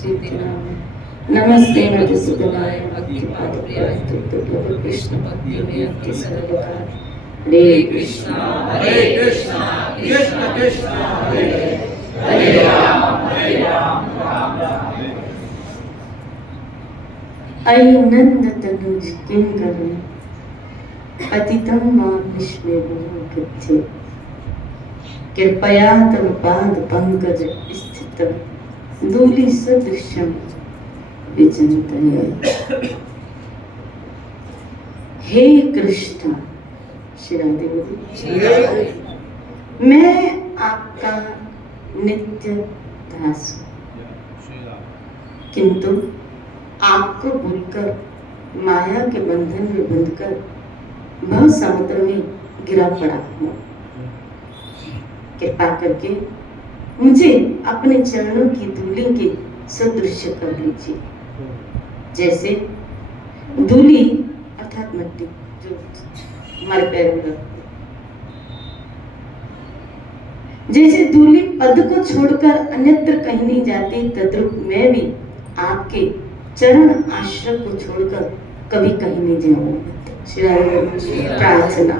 नमस्ते मधुसूदनाय भक्तिपादप्रियाय तुभ्यं कृष्ण भक्ति में अति सरलता। हरे कृष्णा कृष्ण कृष्ण हरे हरे राम राम राम। अयि नंद तनुज किंकर पतितं मां विस्मयो गच्छे। कृपया तव पाद पंकज स्थितं धूलि सदृशं विचिन्तये। हे कृष्ण श्री राधे, मैं आपका नित्य दास हूँ, किंतु आपको भूलकर माया के बंधन में बंधकर भव समुद्र में गिरा पड़ा हूँ। कृपा करके मुझे अपने चरणों की धूलि के सदृश कर लीजिए, जैसे धूलि अर्थात मिट्टी जो हमारे पैरों में लगती है। जैसे धूलि पद को छोड़कर अन्यत्र कहीं नहीं जाती, तद्रूप मैं भी आपके चरण आश्रय को छोड़कर कभी कहीं नहीं जाऊंगा। श्री प्रार्थना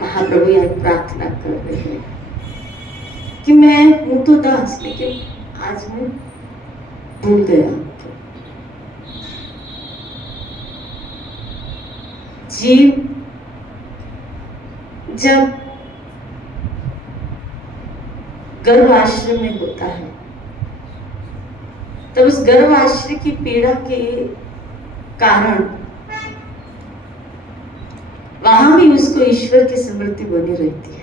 महाप्रभु यह प्रार्थना कर रहे हैं कि मैं हूं तो दास, लेकिन आज मैं भूल गया। जीव जब गर्भाश्रय में होता है तब उस गर्भाश्रय की पीड़ा के कारण वहां भी उसको ईश्वर की स्मृति बनी रहती है।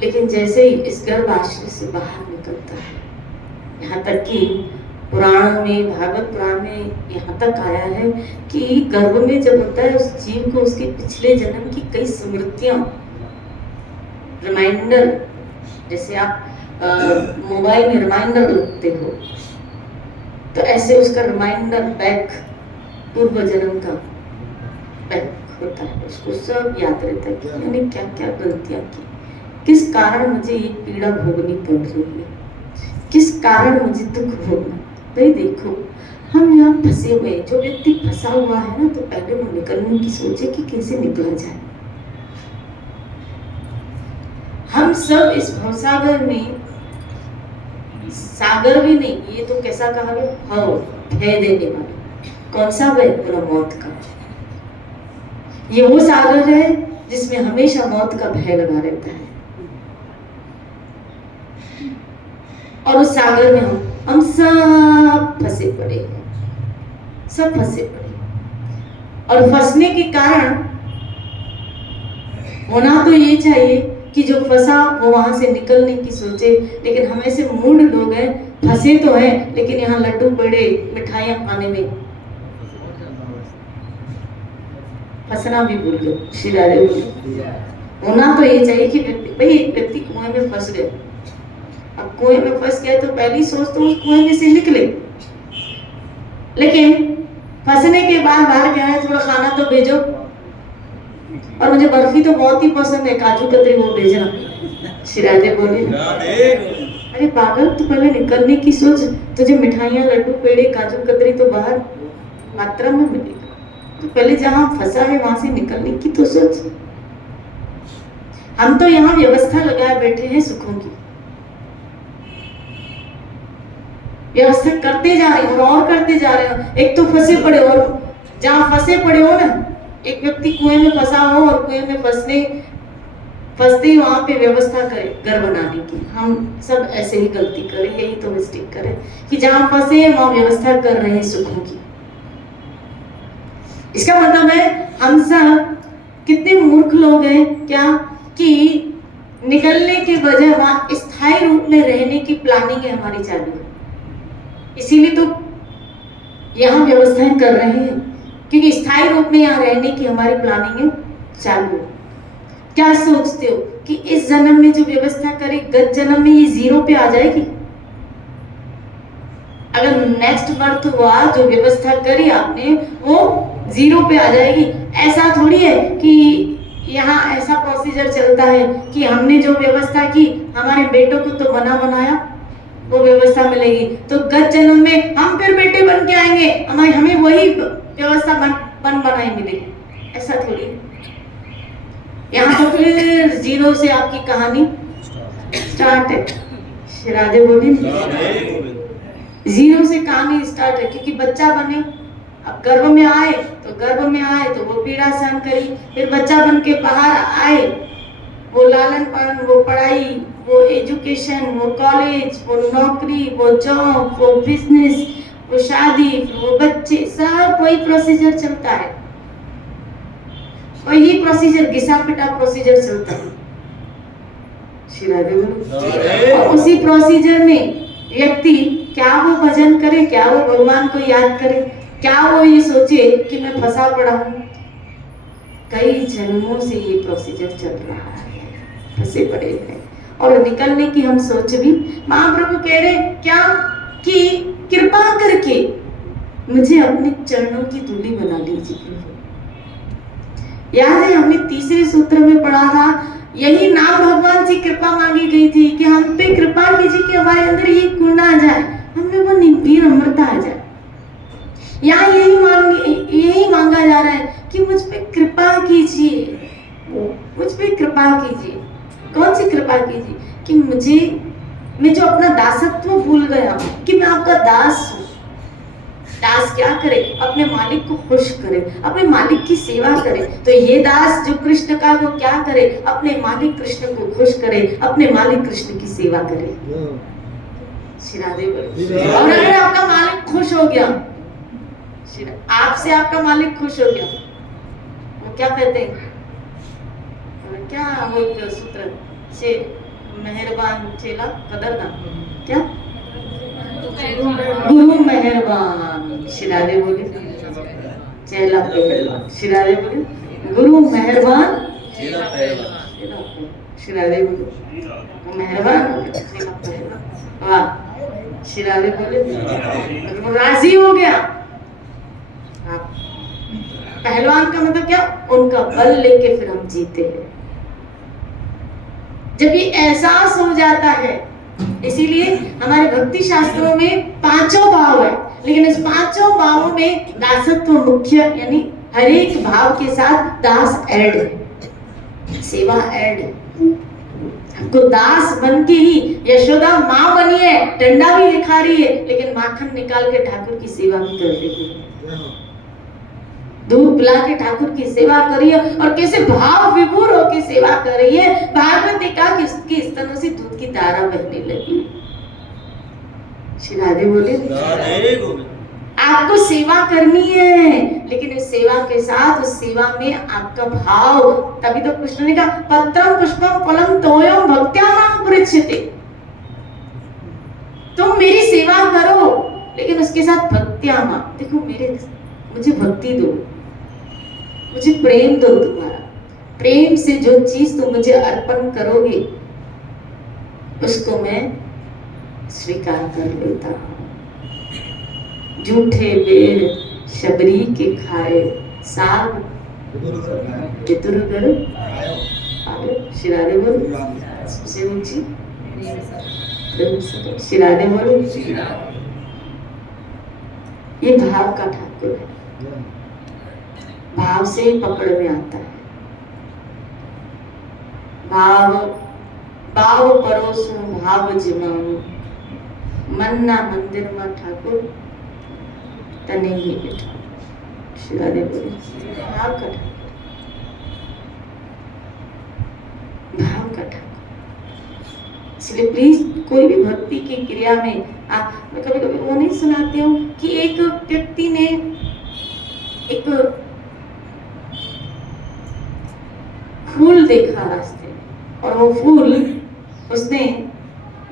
लेकिन जैसे ही इस गर्भाश्रय से बाहर निकलता है, यहाँ तक कि पुराण में, भागवत पुराण में यहाँ तक आया है कि गर्भ में जब होता है उस जीव को उसके पिछले जन्म की कई स्मृतियां, रिमाइंडर, जैसे आप मोबाइल में रिमाइंडर लगते हो तो ऐसे उसका रिमाइंडर बैक, पूर्व जन्म का बैक होता है। उसको सब याद रहता है कि मैंने क्या क्या गलतियां की, किस कारण मुझे ये पीड़ा भोगनी पड़ रही है, किस कारण मुझे दुख भोगना। भाई देखो, हम यहाँ फंसे हुए, जो व्यक्ति फंसा हुआ है ना, तो पहले वो निकलने की सोचे कि कैसे निकला जाए। हम सब इस भवसागर में, सागर भी नहीं, ये तो कैसा कहा गया, भव, भय देने वाला। कौन सा भय? पूरा मौत का। ये वो सागर है जिसमें हमेशा मौत का भय लगा रहता है। और उस सागर में हम सब फंसे पड़े हैं, सब फंसे पड़े। और फंसने के कारण होना तो ये चाहिए कि जो फंसा वो वहां से निकलने की सोचे, लेकिन हम ऐसे मूड लोग हैं, फंसे तो हैं लेकिन यहाँ लड्डू पेड़े मिठाइयां खाने में फंसना भी भूल गए। श्री राधे। होना तो ये चाहिए कि व्यक्ति, भाई एक व्यक्ति कुएं में फंस गए, अब कुएं में फंस गया तो पहली सोच तो उस कुएं में से निकले, लेकिन फंसने के बाद बाहर क्या है, थोड़ा खाना तो भेजो, और मुझे बर्फी तो बहुत ही पसंद है, काजू कतरी वो भेजना। श्री राधे बोले, अरे पागल, तू पहले निकलने की सोच, तुझे मिठाइयाँ, लड्डू, पेड़े, काजू कतरी तो बाहर मात्रा में मिलेगा, तो पहले जहां फंसा है वहां से निकलने की तो सोच। हम तो यहाँ व्यवस्था लगाए बैठे हैं सुखों की, व्यवस्था करते जा रहे हो और करते जा रहे हो। एक तो फंसे पड़े, और जहां फंसे पड़े हो ना, एक व्यक्ति कुएं में फंसा हो और कुएं में फंसते ही वहां पे व्यवस्था करे घर बनाने की। हम सब ऐसे ही गलती करें, यही तो मिस्टेक करें कि जहां फंसे हैं वहां व्यवस्था कर रहे हैं सुखों की। इसका मतलब है हम सब कितने मूर्ख लोग हैं क्या, कि निकलने के बजाय वहां स्थायी रूप में रहने की प्लानिंग है हमारी चालू है। इसीलिए तो यहाँ व्यवस्थाएं कर रहे हैं, क्योंकि स्थायी रूप में यहाँ रहने की हमारी प्लानिंग है चालू। क्या सोचते हो कि इस जन्म में जो व्यवस्था करी, गत जन्म में ये 0 पे आ जाएगी? अगर नेक्स्ट बर्थ हुआ, जो व्यवस्था करी आपने वो 0 पे आ जाएगी? ऐसा थोड़ी है कि यहाँ ऐसा प्रोसीजर चलता है कि हमने जो व्यवस्था की, हमारे बेटों को तो बना बनाया वो व्यवस्था मिलेगी। तो गत जन्म में हम फिर बेटे बन के आएंगे, हमें वही व्यवस्था बन बनाई मिलेगी, ऐसा थोड़ी। यहाँ तो फिर जीरो से आपकी कहानी स्टार्ट है। राधे बोली, जीरो से कहानी स्टार्ट है, क्योंकि बच्चा बने, अब गर्भ में आए तो वो पीड़ा सहन करी, फिर बच्चा बन के बाहर आए, वो लालन पालन, वो पढ़ाई, वो एजुकेशन, वो कॉलेज, वो नौकरी, वो जॉब, वो बिजनेस, वो शादी, वो बच्चे, सब वही प्रोसीजर चलता है, वही प्रोसीजर, घिसा पिटा प्रोसीजर चलता है। और उसी प्रोसीजर में व्यक्ति क्या वो भजन करे, क्या वो भगवान को याद करे, क्या वो ये सोचे कि मैं फंसा पड़ा हूं। कई जन्मों से ये प्रोसीजर चल रहा है, फंसे पड़े हैं, और निकलने की हम सोच भी। महाप्रभु कह रहे क्या कि कृपा करके मुझे अपने चरणों की धूली बना लीजिए। याद है हमने तीसरे सूत्र में पढ़ा था, यही नाम भगवान से कृपा मांगी गई थी कि हम पे कृपा कीजिए कि हमारे अंदर ये गुण आ जाए, हमें वो विनम्रता आ जाए। यहाँ यही मांगा जा रहा है कि मुझ पे कृपा कीजिए, मुझ पे कृपा कीजिए। कौन सी कृपा कीजिए? कि मैं जो अपना दासत्व भूल गया कि मैं आपका दास हूँ। दास क्या करे? अपने मालिक को खुश करे, अपने मालिक की सेवा करे। तो ये दास जो कृष्ण का, वो क्या करे? अपने मालिक कृष्ण को खुश करे, अपने मालिक कृष्ण की सेवा करे। श्री राधे बोले। और अगर आपका मालिक खुश हो गया, आपसे आपका मालिक खुश हो गया, वो क्या कहते हैं, क्या वो सूत्र से, मेहरबान चेला कदर ना, क्या गुरु मेहरबान। श्री राधे बोले, चेला पहलवान। श्री राधे बोले, गुरु मेहरबान, श्री राधे बोले, मेहरबान हो गया, चेला पहलवान। वाह, श्री राधे बोले, राजी हो गया। पहलवान का मतलब क्या? उनका बल लेके फिर हम जीते हैं। जब ये एहसास हो जाता है, इसीलिए हमारे भक्ति शास्त्रों में पांचों भाव है, लेकिन इस पांचों भावों में दासत्व मुख्य, यानी हर एक भाव के साथ दास ऐड है, सेवा ऐड है। हमको दास बन के ही यशोदा माँ बनी है, डंडा भी दिखा रही है, लेकिन माखन निकाल के ठाकुर की सेवा भी कर रही है, दूध पिला के ठाकुर की सेवा करिए, और कैसे भाव विभोर होकर सेवा कर रही है। भागवत ने कहा कि उसके स्तनों से दूध की धारा बहने लगी। श्री राधे बोले, आपको सेवा करनी है, लेकिन इस सेवा के साथ, उस सेवा में आपका भाव, तभी तो कृष्ण ने कहा पत्रम पुष्पम फलम तोयम भक्त्या मां पृच्छते। तुम मेरी सेवा करो, लेकिन उसके साथ भक्त्या मां, देखो मुझे भक्ति दो, मुझे प्रेम दो। तुम्हारा प्रेम से जो चीज तुम मुझे अर्पण करोगे, उसको मैं स्वीकार कर लेता हूं। झूठे बेर शबरी के खाए, साग चतुर्गर श्री राधे बोल, सबसे ऊंची श्री राधे बोल। ये भाव का ठाकुर है, भाव से ही पकड़ में आता है। भाव परोसू भाव जिमाऊं, मन्ना मंदिर में ठाकुर तने ही बैठा। श्री राधे बोले, भाव का ठाकुर, भाव का ठाकुर। इसलिए प्लीज कोई भी भक्ति की क्रिया में मैं कभी कभी वो नहीं सुनाती हूँ कि एक व्यक्ति ने एक फूल देखा रास्ते में, और वो फूल उसने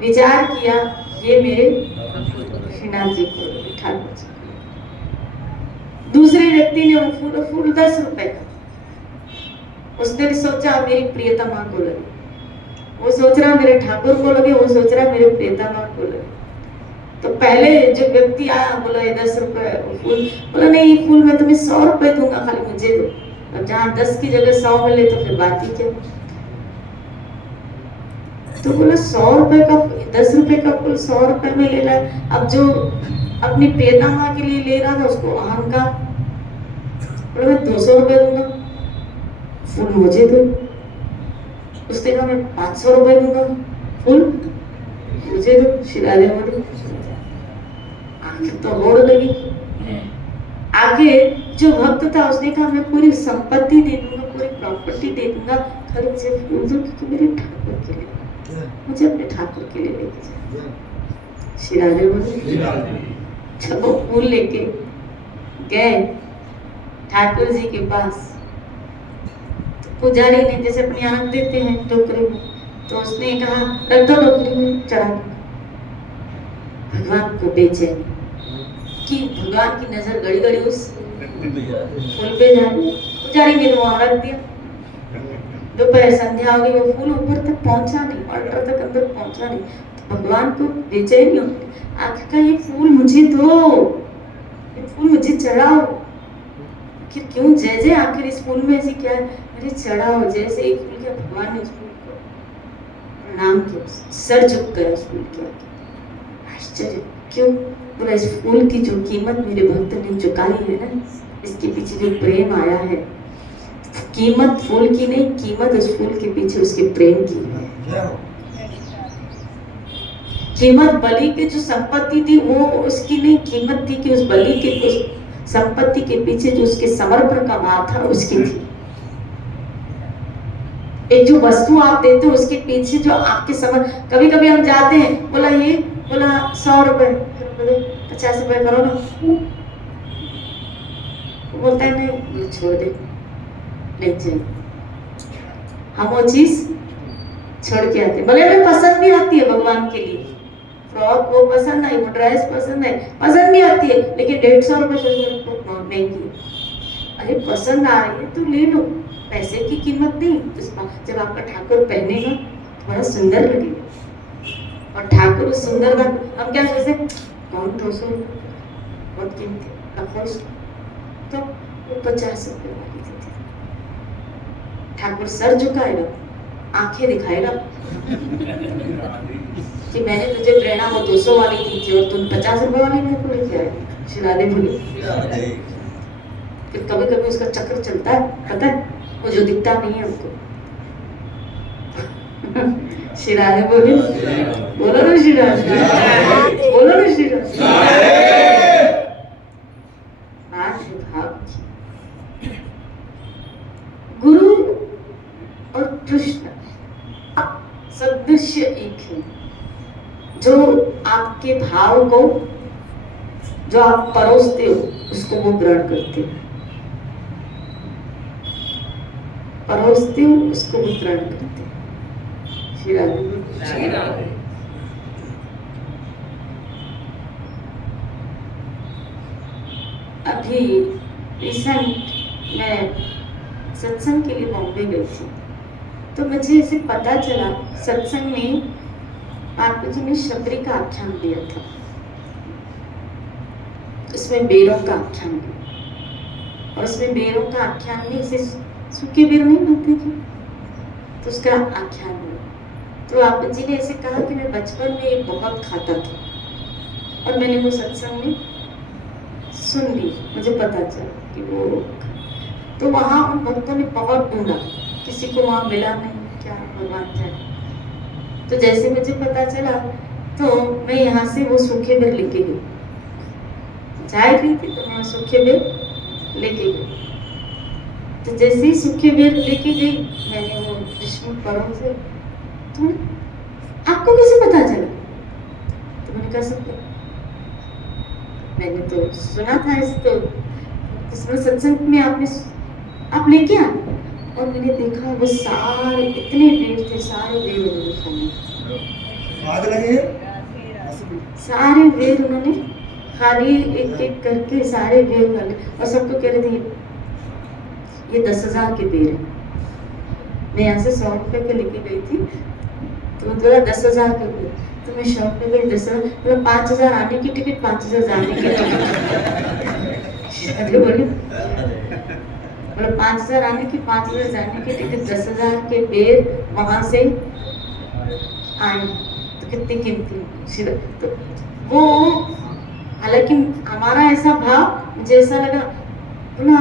विचार किया ये मेरे श्रीनाथ जी को, ठाकुर जी। दूसरे व्यक्ति ने वो फूल 10 रुपए का, उसने सोचा मेरी प्रियतमा को लगे, वो सोच रहा मेरे ठाकुर को लगे, वो सोच रहा मेरे प्रियतमा को लगे। तो पहले जो व्यक्ति आया बोला ये 10 रुपए फूल, बोला नहीं ये फूल मैं तुम्हें 100 रुपए दूंगा, खाली मुझे दो। अब जहाँ 10 की जगह 100 मिले तो फिर बात ही क्या। तो बोला 100 रुपए का, 10 रुपए का फूल 100 रुपए में ले रहा है। अब जो अपनी प्रियतमा माँ के लिए ले रहा था उसको अहंकार, बोला मैं 200 रुपए दूंगा, फूल मुझे दो। उसने कहा मैं 500 रुपए दूंगा, फूल मुझे दो। शिराजे बोली, आखिर तो होड़ लगी। आगे जो भक्त था उसने कहा मैं पूरी संपत्ति दे दूंगा, पूरी प्रॉपर्टी दे दूंगा, खाली मुझे फूल दो क्योंकि मेरे ठाकुर के लिए, मुझे अपने ठाकुर के लिए लेके जाओ। शिराजे बोले, जब वो फूल लेके गए ठाकुर जी के पास, तो पुजारी ने जैसे अपनी आंख देते हैं टोकरी में, तो उसने कहा रख दो टोकरी में, चढ़ा दो। भगवान को बेचैनी कि भगवान की नजर घड़ी घड़ी उस फूल पे जा रही। पुजारी ने वहां रख दिया। दोपहर संध्या हो गई, वो फूल ऊपर तक पहुंचा नहीं, ऑल्टर तक अंदर पहुंचा नहीं। तो भगवान को बेचैनी हो गई, आखिर का ये फूल मुझे दो, ये फूल मुझे चढ़ाओ। आखिर क्यों जय जय, आखिर इस फूल में ऐसी क्या है, अरे चढ़ाओ। जैसे एक फूल किया, भगवान ने उस फूल को प्रणाम किया, सर झुक गया उस फूल के आगे। आश्चर्य क्यों, बोला इस फूल की जो कीमत मेरे भक्त ने चुकाई है ना, इसके पीछे जो प्रेम आया है, कीमत फूल की नहीं, कीमत उस फूल के पीछे उसके प्रेम की है। कीमत बलि की जो संपत्ति थी वो उसकी नहीं, कीमत थी कि उस बलि के, उस संपत्ति के पीछे जो उसके समर्पण का भाव था उसकी थी। एक जो वस्तु आप देते हो उसके पीछे जो आपके कभी कभी हम जाते हैं, बोला ये, बोला 100 रुपए, 50 रुपए करो ना, बोलता है नहीं, छोड़ दे, ले जाए। हम वो चीज छोड़ के आते, भले हमें पसंद भी आती है भगवान के लिए, फ्रॉक वो पसंद आई, वो ड्रेस पसंद भी आती है, लेकिन 150 रुपए महंगी। अरे पसंद आ रही है तो ले लो, पैसे की कीमत नहीं। जब आपका ठाकुर पहनेगा तो बड़ा सुंदर लगेगा, और ठाकुर उस सुंदर का हम क्या सोचते, कौन 200 बहुत कीमती तो वो 50 रुपए वाली थी। ठाकुर सर झुकाएगा, आंखें दिखाएगा कि मैंने तुझे प्रेरणा वो 200 वाली दी थी और तुम 50 रुपए वाली मेरे को लेके आए। शिरादे बोली, फिर कभी कभी उसका चक्कर चलता है, पता है, वो जो दिखता नहीं है हमको। शिरादे बोली, बोलो ना शिरादे, बोलो ना शिरादे। गुरु और कृष्ण सदृश्य एक है, जो आपके भाव को, जो आप परोसते हो उसको वो ग्रहण करते हो, परोसते हो उसको वो ग्रहण करते हो। अभी रिसेंट मैं सत्संग के लिए बॉम्बे गई थी, तो मुझे ऐसे पता चला सत्संग में आपको जी ने शबरी का आख्यान दिया था, उसमें बेरों का आख्यान दिया, और उसमें बेरों का आख्यान में इसे सूखे बेर नहीं मिलते थे, तो उसका आख्यान हुआ। तो आप जी ने ऐसे कहा कि मैं बचपन में ये बहुत खाता था, और मैंने वो सत्संग में सुन ली, मुझे पता चला कि वो, तो वहाँ उन भक्तों ने बहुत ढूंढा, किसी को वहाँ मिला नहीं, क्या भगवान जाने। तो जैसे मुझे पता चला तो मैं यहाँ से वो सूखे बेर लेके गई, चाय पी थी तो मैं सूखे बेर लेके गई। तो जैसे ही सूखे बेर लेके गई, मैंने वो विष्णु परों से, तो आपको कैसे पता चला? तो मैंने कहा सब मैंने तो सुना था, इसमें सत्संग में आप लेके आए, और मैंने देखा वो सारे इतने बेर थे, सारे बेर उन्होंने खाली, सारे बेर उन्होंने खाली, एक एक करके सारे बेर खाली, और सबको कह रहे थे ये 10,000 के बेर है। मैं यहाँ से 100 रुपए के लेके गई थी, तो बोला 10,000 के बेर, तो मैं शॉप में गई, 10,000 मतलब 5,000 आने की टिकट, 5,000 जाने की टिकट। बोली मतलब 5,000 आने की, 5,000 जाने की टिकट, 10,000 के बेर वहां से आए तो कितनी कीमती तो वो, हालांकि हमारा ऐसा भाव, मुझे ऐसा लगा ना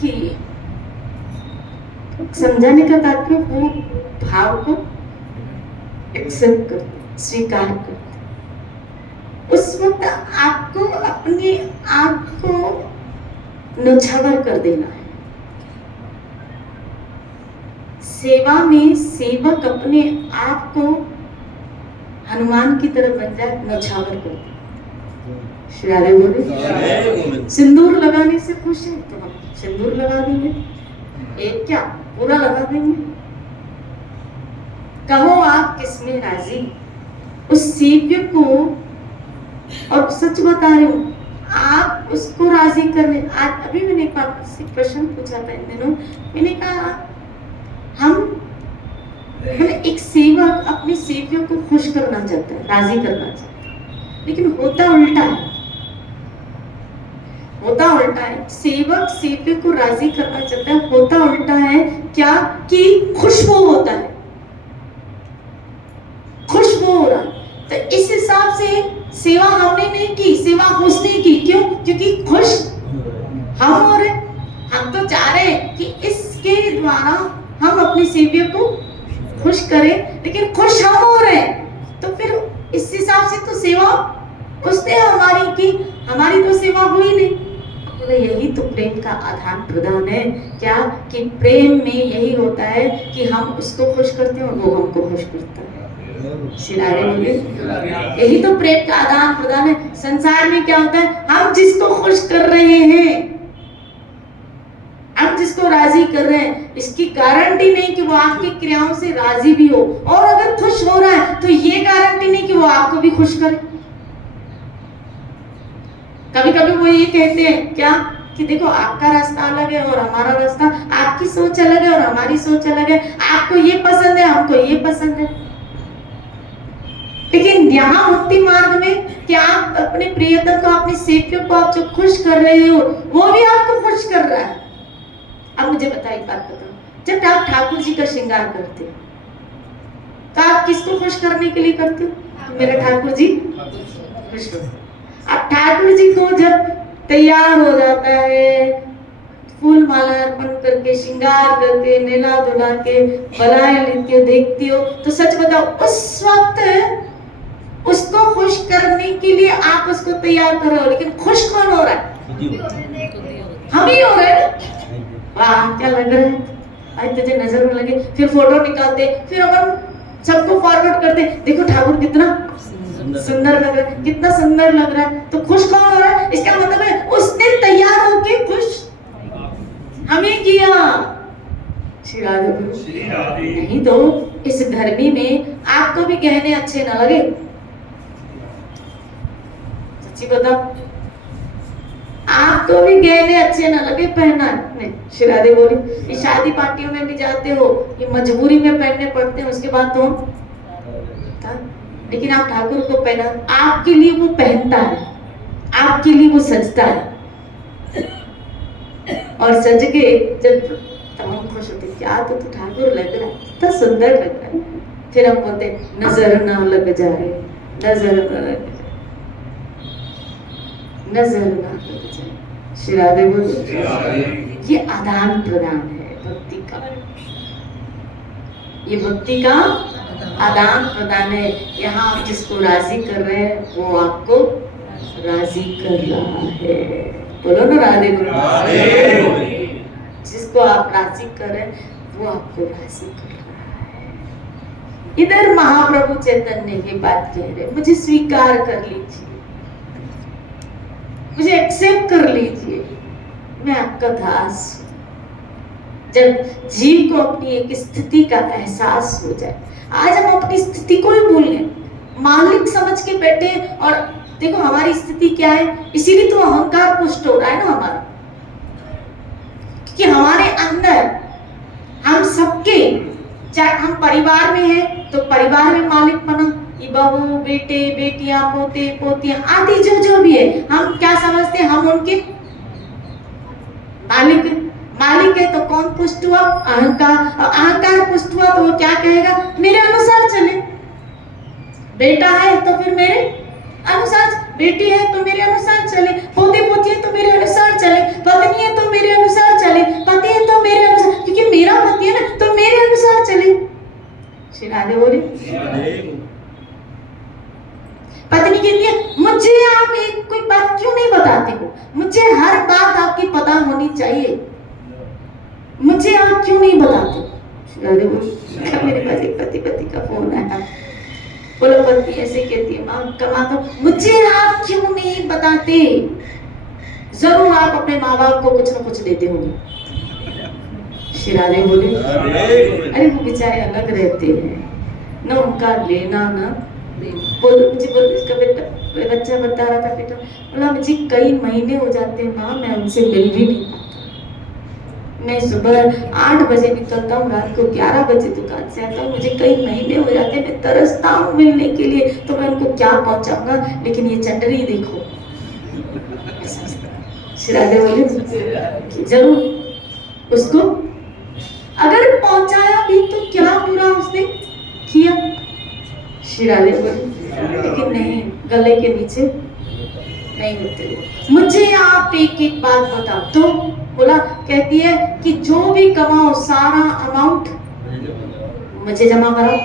कि समझाने का तात्पर्य वो भाव को एक्सेप्ट करते, स्वीकार करते। उस वक्त आपको अपनी आंख को नौछावर कर देना है। सेवा में सेवक अपने आप को हनुमान की तरह बन जाए, नौछावर कर दे। श्री राधे बोले, सिंदूर लगाने से खुश है तो हम सिंदूर लगा देंगे, एक क्या पूरा लगा देंगे। कहो आप किसमें राजी, उस सेव्य को, और सच बता रही हूँ, आप उसको राजी करने, आज अभी मैंने एक बात से प्रश्न पूछा था इन दिनों, मैंने कहा हम एक सेवक अपने सेव्य को खुश करना चाहता है, राजी करना चाहता है, लेकिन होता उल्टा है। होता उल्टा है, सेवक सेव्य को राजी करना चाहता है, होता उल्टा है क्या कि खुश वो होता है, खुश वो हो रहा है। तो इस हिसाब से सेवा हमने नहीं की, सेवा उसने की। क्यों? क्योंकि खुश हम हो रहे, हम तो चाह रहे हैं कि इसके द्वारा हम अपने सेव्य को खुश करें, लेकिन खुश हम हो रहे हैं, तो फिर इस हिसाब से तो सेवा उसने हमारी की, हमारी तो सेवा हुई नहीं। बोले यही तो प्रेम का आदान प्रदान है। क्या कि प्रेम में यही होता है कि हम उसको खुश करते हैं और वो हमको खुश करता है। यही तो प्रेम का आदान प्रदान है। संसार में क्या होता है, हम जिसको खुश कर रहे हैं, हम जिसको राजी कर रहे हैं, इसकी गारंटी नहीं कि वो आपकी क्रियाओं से राजी भी हो, और अगर खुश हो रहा है तो ये गारंटी नहीं कि वो आपको भी खुश करे। कभी कभी वो ये कहते हैं क्या कि देखो आपका रास्ता अलग है और हमारा रास्ता, आपकी सोच अलग है और हमारी सोच अलग है, आपको ये पसंद है, हमको ये पसंद है। लेकिन यहाँ मुक्ति मार्ग में क्या आप अपने प्रियतम को, अपने सेव्य को आप जो खुश कर रहे हो, वो भी आपको खुश कर रहा है। अब मुझे बता, एक बात बताओ, जब आप ठाकुर जी का श्रृंगार करते हो तो आप किसको खुश करने के लिए करते हो? मेरा ठाकुर जी खुश हो। अब ठाकुर जी को जब तैयार हो जाता है, फूल माला अर्पण करके, श्रृंगार करके, नेला धुला के, बलाएं लेके देखती हो, तो सच बताओ उस वक्त उसको खुश करने के लिए आप उसको तैयार कर रहे हो, लेकिन खुश कौन हो रहा है? हम ही हो रहे हैं। वाह क्या लग रहा है, आज तुझे नजर में लगे। फिर फोटो निकालते, फिर अपन सबको फॉरवर्ड करते, देखो ठाकुर कितना सुंदर लग रहा है, कितना सुंदर लग रहा है। तो खुश कौन हो रहा है? इसका मतलब है उसने तैयार होके खुश हमें किया। श्री राधे। नहीं तो इस धर्मी में आपको भी गहने अच्छे ना लगे, सच्ची बताओ, आपको भी गहने अच्छे ना लगे पहना नहीं। श्री राधे बोली, ये शादी पार्टियों में भी जाते हो, ये मजबूरी में पहनने पड़ते हैं, उसके बाद तो लेकिन आप ठाकुर को पहना, आपके लिए वो पहनता है, आपके लिए वो सजता है, और सज के जब तमाम खुश होते, क्या तो ठाकुर लग रहा है, कितना सुंदर लग रहा है। फिर हम बोलते नजर ना लग जाए, नजर ना लग जाए, नजर ना लग जाए। श्री राधे बोलो, ये आदान प्रदान है भक्ति का, ये भक्ति का आदान प्रदान है। यहाँ आप जिसको राजी कर रहे हैं वो आपको राजी कर रहा है। बोलो ना राधे बोलो। जिसको आप राजी कर रहे हैं वो आपको राजी कर रहा है। इधर महाप्रभु चैतन्य ये बात कह रहे, मुझे स्वीकार कर लीजिए, मुझे एक्सेप्ट कर लीजिए, मैं आपका दास हूं। जब जीव को अपनी एक स्थिति का एहसास हो जाए, आज हम अपनी स्थिति को ही भूल गए, मालिक समझ के बैठे, और देखो हमारी स्थिति क्या है, इसीलिए तो अहंकार पुष्ट हो रहा है ना हमारा, कि हमारे अंदर हम सबके, चाहे हम परिवार में हैं तो परिवार में मालिक बना, ये बहू बेटे बेटियां पोते पोतियां आदि जो भी है, हम क्या समझते हैं, हम उनके मालिक है। तो कौन पुष्ट हुआ? अहंकार। अहंकार पुष्ट हुआ तो वो क्या कहेगा? मेरे अनुसार चले, बेटा है तो फिर मेरे अनुसार, बेटी है तो मेरे अनुसार चले, पोते पोती है तो मेरे अनुसार चले, पत्नी है तो मेरे अनुसार चले, पति है तो मेरे अनुसार, क्योंकि मेरा पति है ना तो मेरे अनुसार चले। श्री राधे बोले। पत्नी कहती है मुझे आप एक कोई बात क्यों नहीं बताते हो, मुझे हर बात आपकी पता होनी चाहिए, मुझे आप क्यों नहीं बताते। राधे बोले मेरे पास एक पति का फोन आया, बोलो पत्नी ऐसे कहती है माँ कमा दो, मुझे आप क्यों नहीं बताते, जरूर आप अपने माँ बाप को कुछ न कुछ देते होंगे। श्री राधे बोले अरे वो बेचारे अलग रहते हैं ना, उनका लेना ना बोल इसका बच्चा बता रहा था, बेटा बोला मुझे कई महीने हो जाते हैं माँ मैं उनसे मिल भी नहीं पाता, मैं सुबह 8 बजे निकलता हूँ, रात को 11 बजे दुकान से आता हूँ, मुझे कई महीने हो जाते हैं, मैं तरसता हूँ मिलने के लिए, तो मैं उनको क्या पहुंचाऊंगा, लेकिन ये चंडरी देखो। श्राद्धे बोले जरूर उसको अगर पहुंचाया भी तो क्या बुरा उसने किया। श्राद्धे बोले लेकिन नहीं, गले के नीचे नहीं होते। मुझे आप एक एक बात बताओ, तो बोला कहती है कि जो भी कमाओ सारा अमाउंट मुझे जमा कराओ,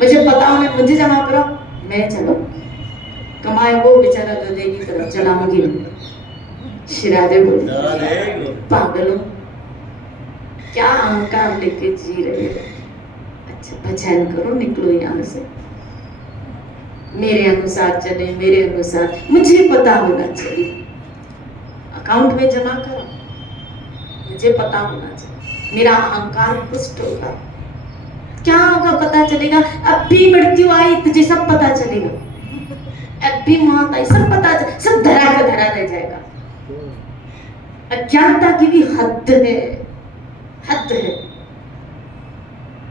मुझे पता होने मुझे जमा कराओ, मैं चलाऊंगी, कमाए वो बेचारा गधे की तरफ चलाऊंगी। श्राद्धे बोले पागलों क्या अहंकार लेके जी रहे हो, अच्छा पहचान करो, निकलो यहाँ से, मेरे अनुसार चले, मेरे अनुसार, मुझे पता होना चाहिए, अकाउंट में जमा करो, मुझे पता होना चाहिए, मेरा अहंकार पुष्ट होगा। क्या होगा पता चलेगा, अब भी मृत्यु आई तुझे सब पता चलेगा, अब भी मौत आई सब पता चलेगा, सब धरा का धरा रह जाएगा। अज्ञानता की भी हद है, हद है,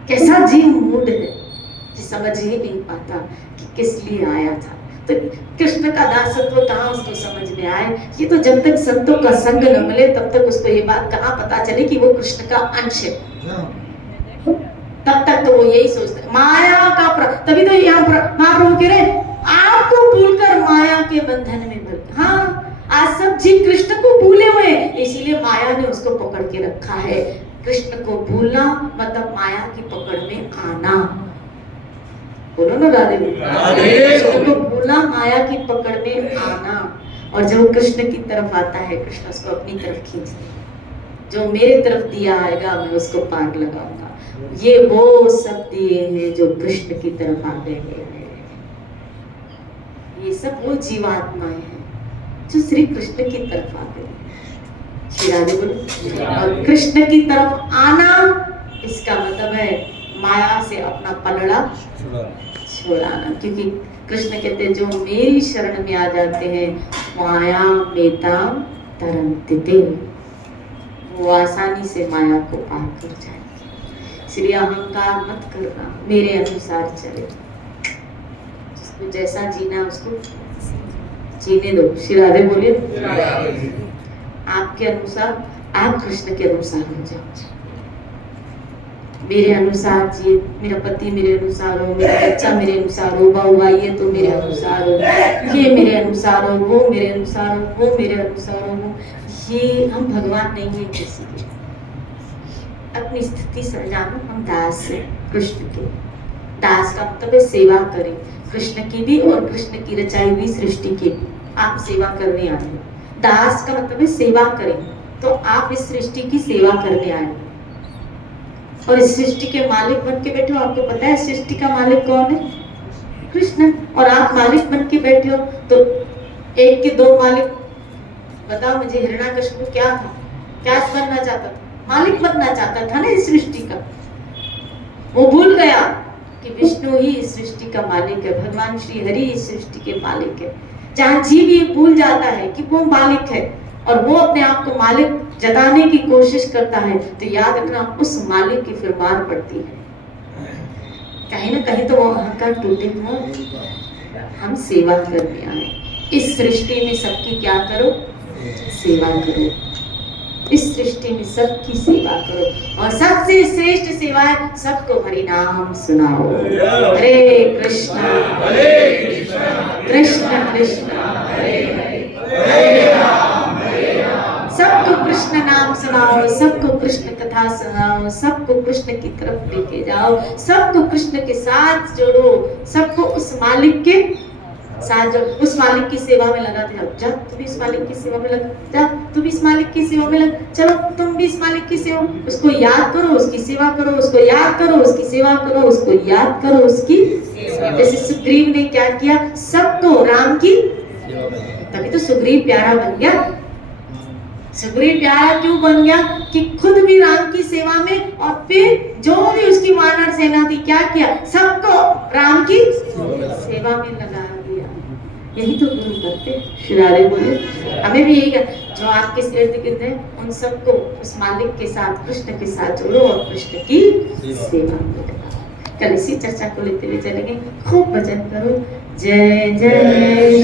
कैसा जीव मूड है कि समझ ही नहीं पाता कि किस लिए आया था। तो कृष्ण का दासत्व कहाँ उसको समझ में आए, ये तो जब तक संतों का संग न मिले तब तक उसको ये बात कहाँ पता चले कि वो कृष्ण का अंश है, तब तक तो वो यही सोचते माया का तभी तो यहाँ महाप्रभु कह रहे आपको भूलकर माया के बंधन में भर। हाँ आज सब जीव कृष्ण को भूले हुए, इसीलिए माया ने उसको पकड़ के रखा है। कृष्ण को भूलना मतलब माया की पकड़ में आना, बोलो ना राधे। कृष्ण को भूलना माया की पकड़ में आना, और जब कृष्ण की तरफ आता है कृष्ण उसको अपनी तरफ खींचते हैं, जो मेरे तरफ दिया आएगा मैं उसको पार लगाऊंगा। ये वो सब दिए हैं जो कृष्ण की तरफ आ गए हैं, ये सब वो जीवात्माएं हैं जो श्री कृष्ण की तरफ आ गए। श्री राधे बोलो। और कृष्ण की तरफ आना इसका मतलब है माया से अपना पलड़ा छुड़ाना, क्योंकि कृष्ण कहते हैं जो मेरी शरण में आ जाते हैं माया मेता तरंतिते, वो आसानी से माया को पार कर जाएंगे। इसलिए अहंकार मत करना, मेरे अनुसार चले, जिसको जैसा जीना उसको जीने दो। श्री राधे बोलिए आपके अनुसार, आप कृष्ण के अनुसार हो जाओ, मेरे अनुसार जिए, मेरा पति मेरे अनुसार हो, मेरा बच्चा मेरे अनुसार हो, बहू आई है तो मेरे अनुसार हो, ये मेरे अनुसार हो, वो मेरे अनुसार हो, वो मेरे अनुसार हो। ये हम भगवान नहीं है किसी के, अपनी स्थिति समझानो, हम दास हैं कृष्ण के। दास का मतलब है सेवा करें कृष्ण की भी और कृष्ण की रचाई हुई सृष्टि की। आप सेवा करने आए हैं, दास का मतलब है सेवा करें, तो आप इस सृष्टि की सेवा करने आए हैं और इस सृष्टि के मालिक बन के बैठे हो। आपको पता है सृष्टि का मालिक कौन है? कृष्ण। और आप मालिक बन के बैठे हो, तो एक के दो मालिक बताओ मुझे। हिरण्याकश्यप क्या था, क्या बनना चाहता था? मालिक बनना चाहता था ना इस सृष्टि का। वो भूल गया कि विष्णु ही इस सृष्टि का मालिक है, भगवान श्री हरि इस सृष्टि के मालिक है। जहाँ जीव ये भूल जाता है कि वो मालिक है और वो अपने आप को मालिक जताने की कोशिश करता है, तो याद रखना उस मालिक की फिर मार पड़ती है। कहीं ना कहीं तो वो अहंकार टूटेगा। हम सेवा करने आए, इस सृष्टि में सबकी क्या करो? सेवा करो। इस सृष्टि में सबकी सेवा करो और सबसे श्रेष्ठ सेवा है सबको हरि नाम सुनाओ। हरे कृष्णा कृष्ण कृष्ण हरे हरे सबको कृष्ण नाम सुनाओ, सबको कृष्ण कथा सुनाओ, सबको कृष्ण की तरफ लेके जाओ, सबको कृष्ण के साथ जोड़ो, सबको उस मालिक के साथ जो उस मालिक की सेवा में लगाते जाओ। जा तू भी इस मालिक की सेवा में लग, जा तू भी इस मालिक की सेवा में लग, चलो तुम भी इस मालिक की सेवा, उसको याद करो, उसकी सेवा करो, उसको याद करो, उसकी सेवा करो, उसको याद करो, उसकी जैसे सुग्रीव ने क्या किया, सबको राम की, तभी तो सुग्रीव प्यारा बन गया। सुग्रीव प्यारा क्यों बन गया कि खुद भी राम की सेवा में और फिर जो भी उसकी वानर सेना थी क्या किया, सबको राम की सेवा में लगा दिया। यही तो गुरु करते। श्री राधे बोले हमें भी यही जो आपके इर्द गिर्द है उन सबको उस मालिक के साथ कृष्ण के साथ जोड़ो और कृष्ण की सेवा में लगाओ। कल इसी चर्चा को लेते हुए चलेंगे। खूब भजन करो। जय जय